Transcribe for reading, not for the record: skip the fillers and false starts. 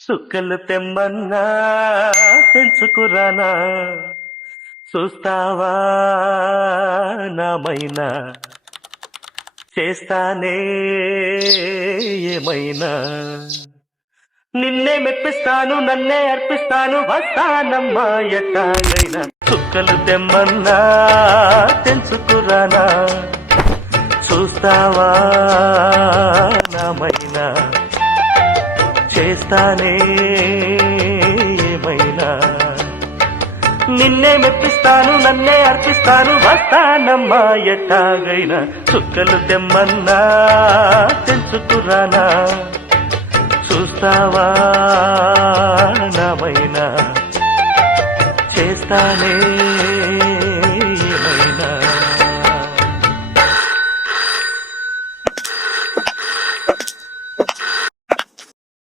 సుక్కలు తెమ్మన్నా తెంచుకురానా చూస్తావా నామైనా చేస్తానే ఏమైనా నిన్నే మెప్పిస్తాను నన్నే అర్పిస్తాను వస్తానమ్మా ఎట్టాగైనా సుక్కలు తెమ్మన్నా తెంచుకురానా చూస్తావా నామైనా చేస్తానే ఏమైనా నిన్నే మెప్పిస్తాను నన్నే అర్పిస్తాను వస్తానమ్మా ఎట్టాగైనా చుక్కలు తెమ్మన్నా తెంచుకురానా చూస్తావా నామైనా చేస్తానే